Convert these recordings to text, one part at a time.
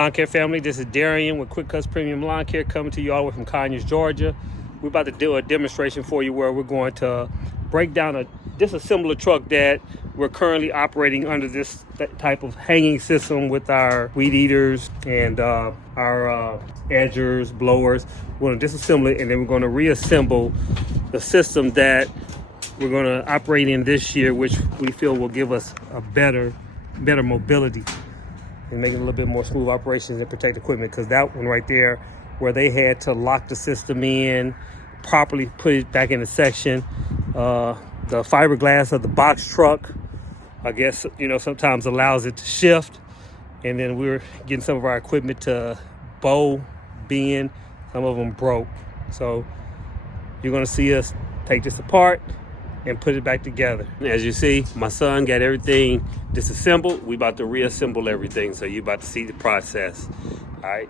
Lawn Care family, this is Darian with Cutz Premium Lawn Care coming to you all the way from Conyers, Georgia. We're about to do a demonstration for you where we're going to break down disassemble a truck that we're currently operating under this type of hanging system with our weed eaters and our edgers, blowers. We're going to disassemble it and then we're going to reassemble the system that we're going to operate in this year, which we feel will give us a better mobility and make it a little bit more smooth operations and protect equipment. Because that one right there, where they had to lock the system in, properly put it back in the section, the fiberglass of the box truck, I guess, sometimes allows it to shift. And then we're getting some of our equipment to bow, bend, some of them broke. So you're gonna see us take this apart and put it back together. As you see, my son got everything disassembled. We about to reassemble everything. So you're about to see the process, all right?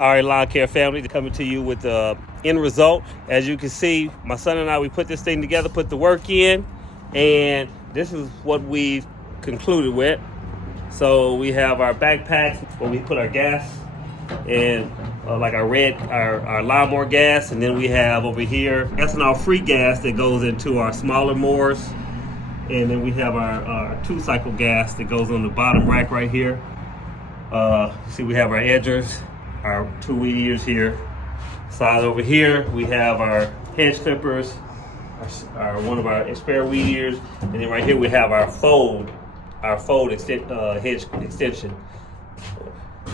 All right, Lawn Care family, coming to you with the end result. As you can see, my son and I, we put this thing together, put the work in, and this is what we've concluded with. So we have our backpacks where we put our gas and like our lawnmower gas, and then we have over here ethanol free gas that goes into our smaller mowers, and then we have our 2-cycle gas that goes on the bottom rack right here. See, we have our edgers, our 2 weed eaters here. Side over here, we have our hedge clippers, one of our spare weed eaters, and then right here we have our fold hedge extension.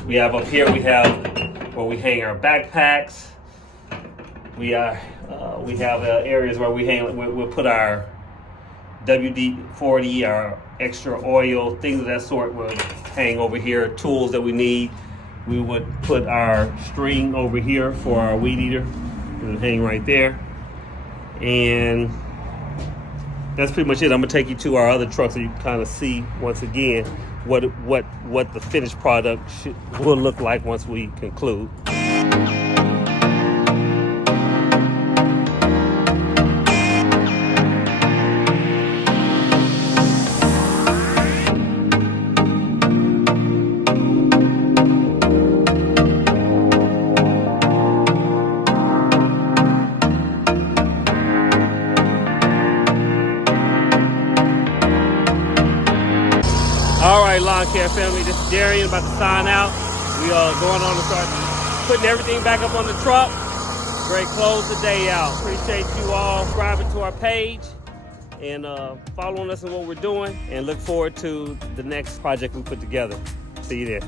We have up here, we have where we hang our backpacks. We have areas where we'll put our WD-40, our extra oil, things of that sort will hang over here. Tools that we need. We would put our string over here for our weed eater. It'll hang right there. And that's pretty much it. I'm gonna take you to our other truck so you can kind of see once again. what the finished product will look like once we conclude. All right, lawn care family, this is Darian about to sign out. We are going on to start putting everything back up on the truck. Great, close the day out. Appreciate you all subscribing to our page and following us in what we're doing, and look forward to the next project we put together. See you there.